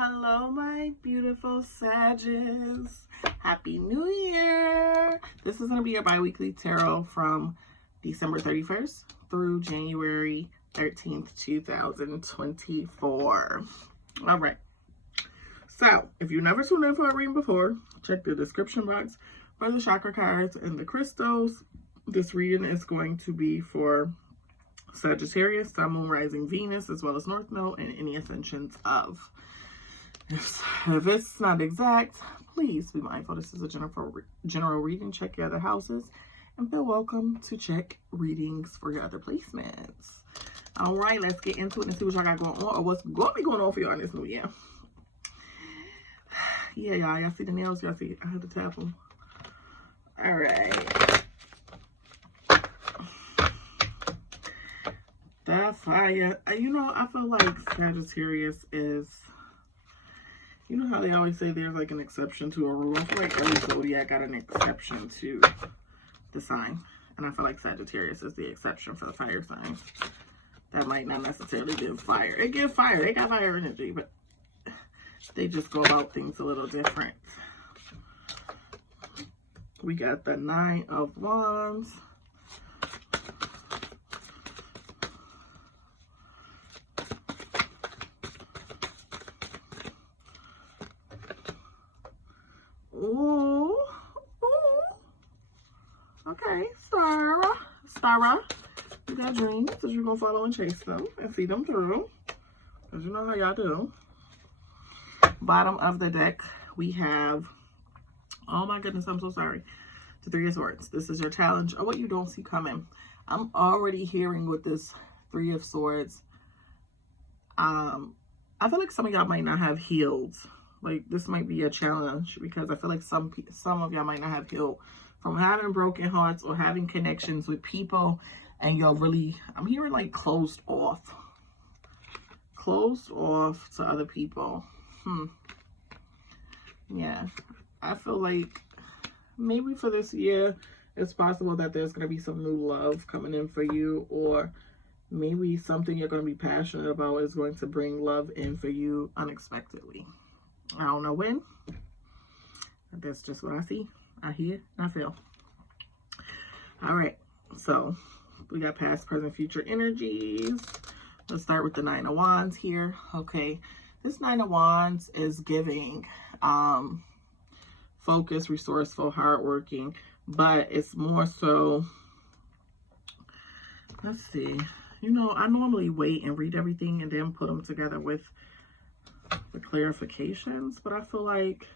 Hello, my beautiful Sagittarius. Happy New Year. This is going to be your bi-weekly tarot from December 31st through January 13th, 2024. All right. So, if you've never tuned in for a reading before, check the description box for the chakra cards and the crystals. This reading is going to be for Sagittarius, Sun, Moon, Rising, Venus, as well as North Node and any ascensions of. If it's not exact, please be mindful. This is a general reading. Check your other houses and feel welcome to check readings for your other placements. All right, let's get into it and see what y'all got going on or what's going to be going on for y'all in this new year. Yeah, y'all see the nails? Y'all see? I had to tap them. All right. That fire. You know, I feel like Sagittarius is... You know how they always say there's like an exception to a rule? I feel like every zodiac got an exception to the sign. And I feel like Sagittarius is the exception for the fire signs. That might not necessarily give fire. It gives fire. They got fire energy, but they just go about things a little different. We got the Nine of Wands. Ooh. Okay, Stara. You got dreams that you're going to follow and chase them and see them through. Because you know how y'all do. Bottom of the deck, we have, oh my goodness, I'm so sorry. The Three of Swords. This is your challenge or what you don't see coming. I'm already hearing with this Three of Swords. I feel like some of y'all might not have healed. Like, this might be a challenge because I feel like some of y'all might not have healed from having broken hearts or having connections with people, and y'all really, I'm hearing like closed off to other people. Yeah, I feel like maybe for this year, it's possible that there's going to be some new love coming in for you, or maybe something you're going to be passionate about is going to bring love in for you unexpectedly. I don't know when. That's just what I see, I hear, and I feel. All right. So we got past, present, future energies. Let's start with the Nine of Wands here. Okay. This Nine of Wands is giving focus, resourceful, hardworking, but it's more so, let's see. You know, I normally wait and read everything and then put them together with the clarifications, but I feel like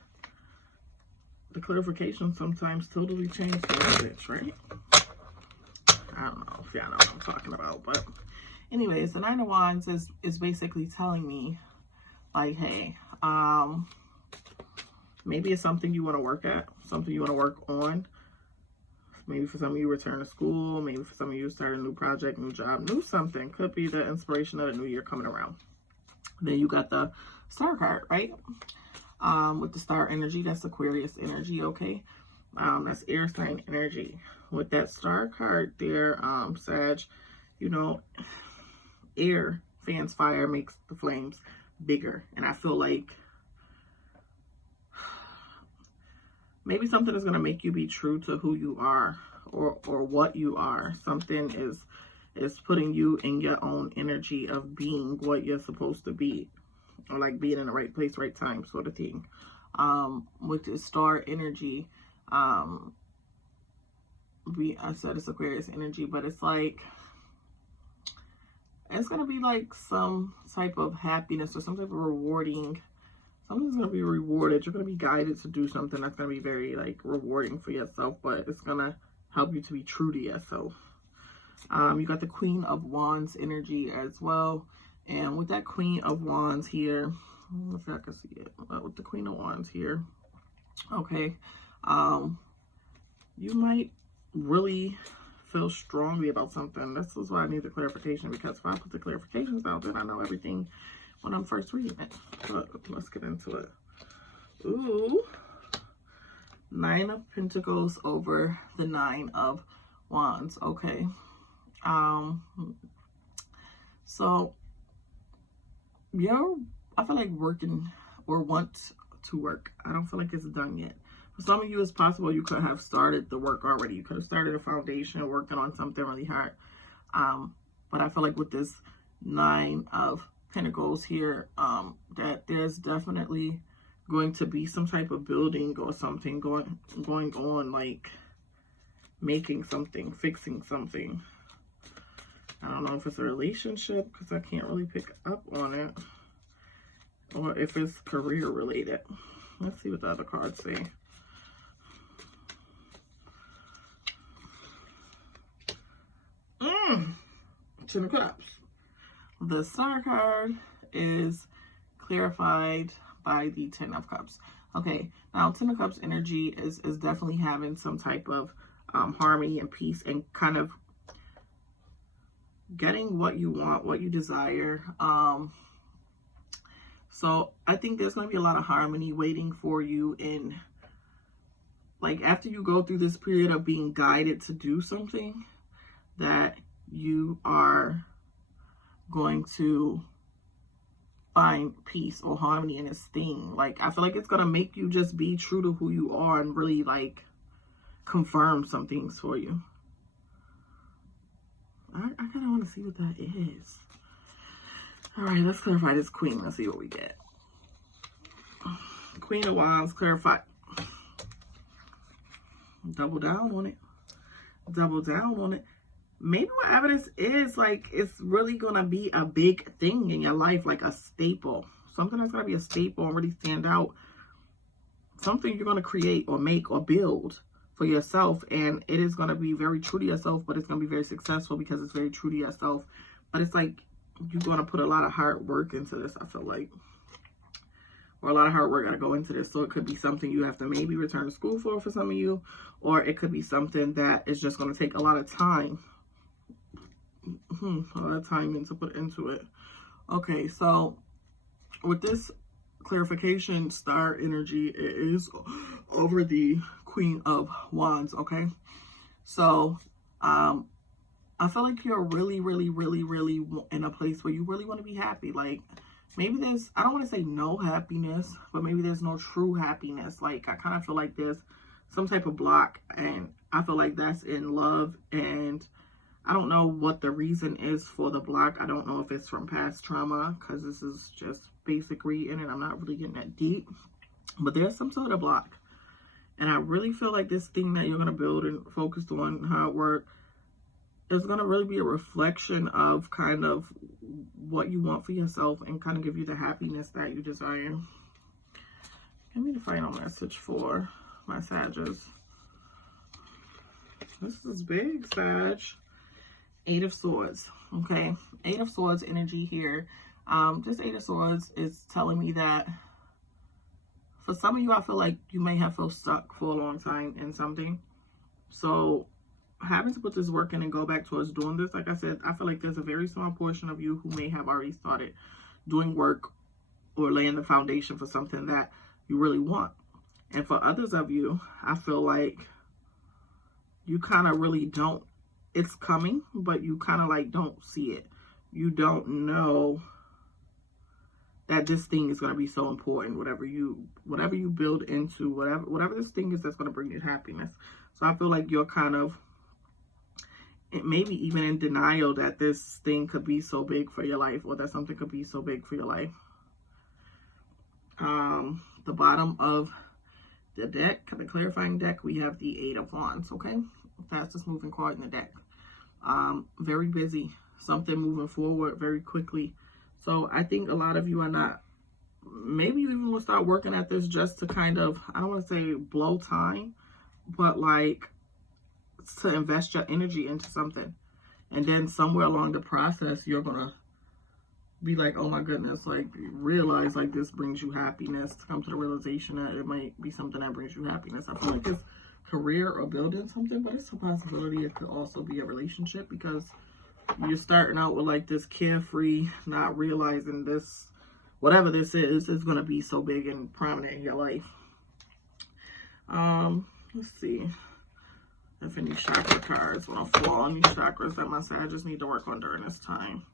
the clarifications sometimes totally change the message, right? I don't know if y'all know what I'm talking about, but anyways, the Nine of Wands is basically telling me, like, hey, maybe it's something you want to work at, something you want to work on. Maybe for some of you return to school, maybe for some of you start a new project, new job, new something. Could be the inspiration of the new year coming around. Then you got the Star card, right? With the Star energy, that's Aquarius energy, okay? That's air sign energy. With that Star card there, Sag, you know, air fans fire, makes the flames bigger. And I feel like maybe something is going to make you be true to who you are or what you are. Something is putting you in your own energy of being what you're supposed to be, or like being in the right place, right time sort of thing. With this Star energy, I said it's Aquarius energy, but it's like, it's going to be like some type of happiness or some type of rewarding. Something's going to be rewarded. You're going to be guided to do something that's going to be very like rewarding for yourself, but it's going to help you to be true to yourself. You got the Queen of Wands energy as well. And with that Queen of Wands here, I don't know if I can see it, but with the Queen of Wands here, okay, you might really feel strongly about something. This is why I need the clarification, because if I put the clarifications out, then I know everything when I'm first reading it. But let's get into it. Ooh, Nine of Pentacles over the Nine of Wands. Okay. So you're, I feel like working or want to work. I don't feel like it's done yet. For some of you, it's possible you could have started the work already. You could have started a foundation, working on something really hard. But I feel like with this 9 of Pentacles here, that there's definitely going to be some type of building or something going on, like making something, fixing something. I don't know if it's a relationship because I can't really pick up on it, or if it's career related. Let's see what the other cards say. Ten of Cups. The Star card is clarified by the 10 of Cups. Okay, now 10 of Cups energy is definitely having some type of harmony and peace, and kind of getting what you want, what you desire. So I think there's going to be a lot of harmony waiting for you in, like, after you go through this period of being guided to do something, that you are going to find peace or harmony in this thing. Like, I feel like it's going to make you just be true to who you are and really, like, confirm some things for you. I kind of want to see what that is. All right, let's clarify this Queen. Let's see what we get. Queen of Wands, clarify. Double down on it. Double down on it. Maybe whatever this is, like, it's really going to be a big thing in your life, like a staple. Something that's going to be a staple and really stand out. Something you're going to create or make or build for yourself. And it is going to be very true to yourself, but it's going to be very successful because it's very true to yourself. But it's like you're going to put a lot of hard work into this, I feel like. Or a lot of hard work got to go into this. So it could be something you have to maybe return to school for some of you. Or it could be something that is just going to take a lot of time. A lot of time to put into it. Okay, so with this clarification, star energy, it is over the Queen of Wands. Okay, so I feel like you're really in a place where you really want to be happy. Like, maybe there's, I don't want to say no happiness, but maybe there's no true happiness. Like, I kind of feel like there's some type of block, and I feel like that's in love. And I don't know what the reason is for the block. I don't know if it's from past trauma, because this is just basic reading and I'm not really getting that deep. But there's some sort of block. And I really feel like this thing that you're going to build and focus on hard work is going to really be a reflection of kind of what you want for yourself and kind of give you the happiness that you desire. Give me the final message for my Sagittarius. This is big, Sag. 8 of Swords. Okay, 8 of Swords energy here. This 8 of Swords is telling me that for some of you, I feel like you may have felt stuck for a long time in something. So having to put this work in and go back towards doing this, like I said, I feel like there's a very small portion of you who may have already started doing work or laying the foundation for something that you really want. And for others of you, I feel like you kind of really don't. It's coming, but you kind of like don't see it. You don't know that this thing is going to be so important. Whatever you build into, whatever this thing is that's going to bring you happiness. So I feel like you're kind of maybe even in denial that this thing could be so big for your life, or that something could be so big for your life. The bottom of the deck, the clarifying deck, we have the 8 of Wands. Okay, fastest moving card in the deck. Very busy, something moving forward very quickly. So I think a lot of you are not, maybe you even will start working at this just to kind of, I don't want to say blow time, but like to invest your energy into something. And then somewhere along the process, you're going to be like, oh my goodness, like realize like this brings you happiness, to come to the realization that it might be something that brings you happiness. I feel like it's career or building something, but it's a possibility it could also be a relationship, because you're starting out with like this carefree, not realizing this, whatever this is going to be so big and prominent in your life. Let's see if any chakra cards want to fall on these chakras that my Sagittarius need to work on during this time.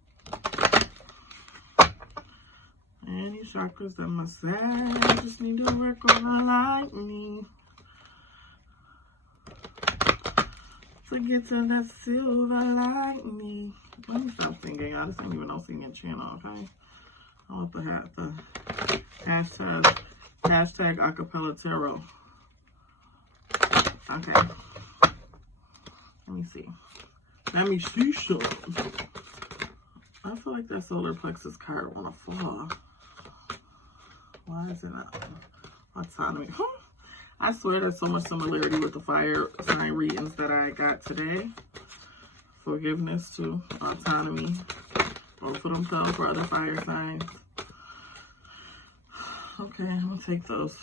Any chakras that my side just need to work on lightning to get to that silver lightning. Let me stop singing. I just ain't even no singing channel, okay? I want the hashtag acapella tarot. Okay. Let me see. Let me see something. I feel like that solar plexus card wanna fall. Why is it not? Autonomy. I swear there's so much similarity with the fire sign readings that I got today. Forgiveness too. Autonomy. Both of them fell for other fire signs. Okay, I'm gonna take those.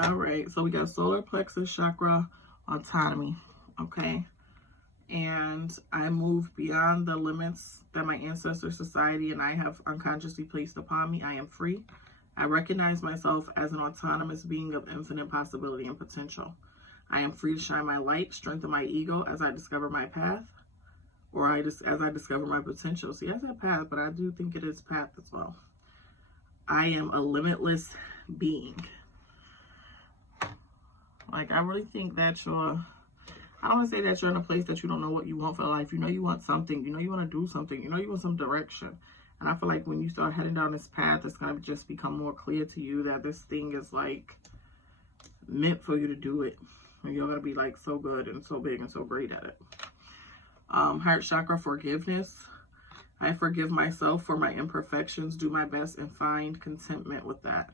All right, so we got solar plexus chakra, autonomy. Okay. And I move beyond the limits that my ancestor society and I have unconsciously placed upon me. I am free. I recognize myself as an autonomous being of infinite possibility and potential. I am free to shine my light, strengthen my ego as I discover my path, or as I discover my potential. See, I said path, but I do think it is path as well. I am a limitless being. Like, I really think that I don't want to say that you're in a place that you don't know what you want for life. You know you want something. You know you want to do something. You know you want some direction. And I feel like when you start heading down this path, it's going to just become more clear to you that this thing is, like, meant for you to do it. And you're going to be, like, so good and so big and so great at it. Heart chakra, forgiveness. I forgive myself for my imperfections, do my best, and find contentment with that.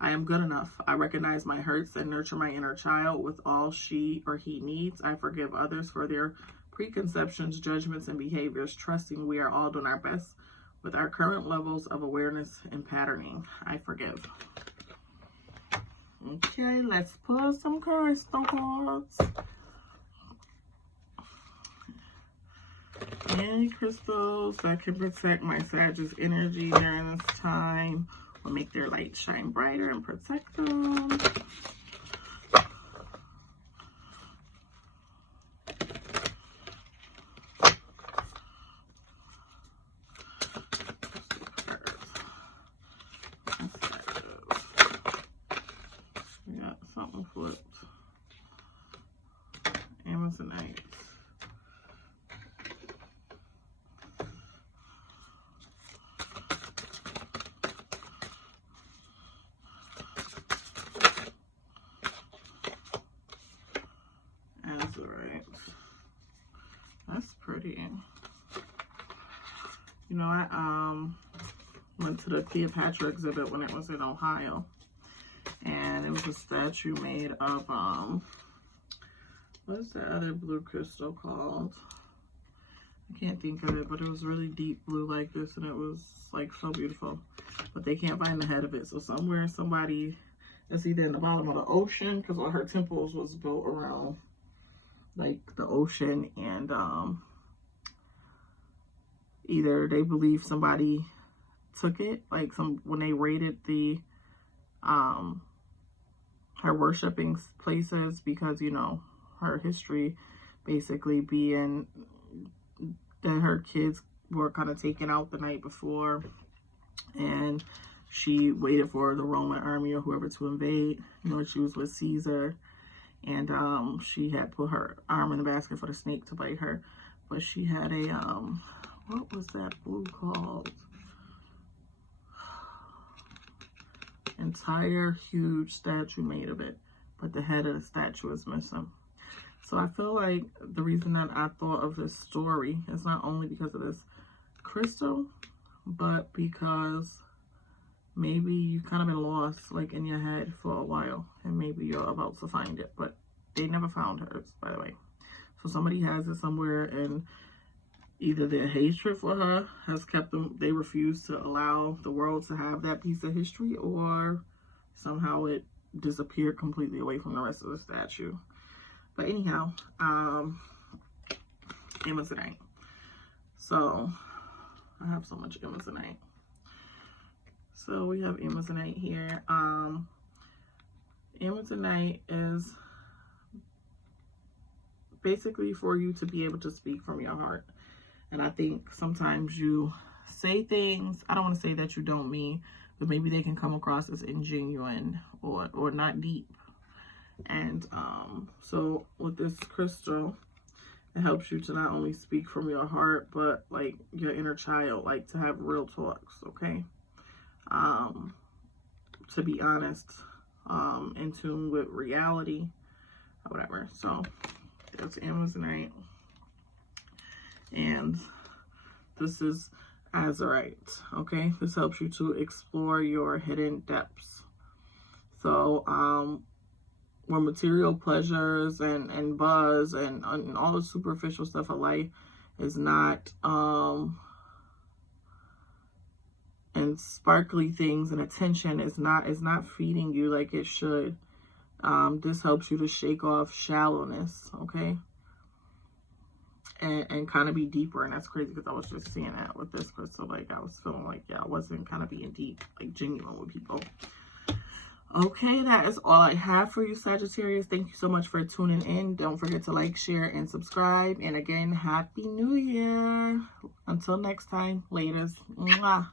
I am good enough. I recognize my hurts and nurture my inner child with all she or he needs. I forgive others for their preconceptions, judgments, and behaviors, trusting we are all doing our best with our current levels of awareness and patterning. I forgive. Okay, let's pull some crystal cards. Any crystals that can protect my Sagittarius energy during this time or make their light shine brighter and protect them. We got something flipped. Amazonite. That's pretty. You know, I went to the Cleopatra exhibit when it was in Ohio, and it was a statue made of what is that other blue crystal called? I can't think of it, but it was really deep blue like this, and it was like so beautiful. But they can't find the head of it, so somewhere somebody that's either in the bottom of the ocean, because all her temples was built around like the ocean, and either they believe somebody took it, like when they raided the her worshiping places, because you know her history basically being that her kids were kind of taken out the night before, and she waited for the Roman army or whoever to invade. You know, she was with Caesar, and she had put her arm in the basket for the snake to bite her, but she had a what was that blue called? Entire huge statue made of it, but the head of the statue is missing. So I feel like the reason that I thought of this story is not only because of this crystal, but because maybe you've kind of been lost like in your head for a while, and maybe you're about to find it, but they never found hers, by the way. So somebody has it somewhere, and either their hatred for her has kept them, they refuse to allow the world to have that piece of history, or somehow it disappeared completely away from the rest of the statue. But anyhow, Amazonite. So I have so much Amazonite. So we have Amazonite here. Amazonite is basically for you to be able to speak from your heart And I think sometimes you say things, I don't want to say that you don't mean, but maybe they can come across as ingenuine or not deep. And so with this crystal, it helps you to not only speak from your heart, but like your inner child, like to have real talks, okay? To be honest, in tune with reality, or whatever. So that's Amazonite. And this is Azurite, okay? This helps you to explore your hidden depths. So, where material pleasures and buzz and all the superficial stuff of life is not, and sparkly things and attention is not feeding you like it should. This helps you to shake off shallowness, okay? And kind of be deeper. And that's crazy because I was just seeing that with this crystal. Like, I was feeling like, yeah, I wasn't kind of being deep, like genuine with people. Okay, that is all I have for you, Sagittarius. Thank you so much for tuning in. Don't forget to like, share, and subscribe. And again, Happy New Year. Until next time, laters. Mwah.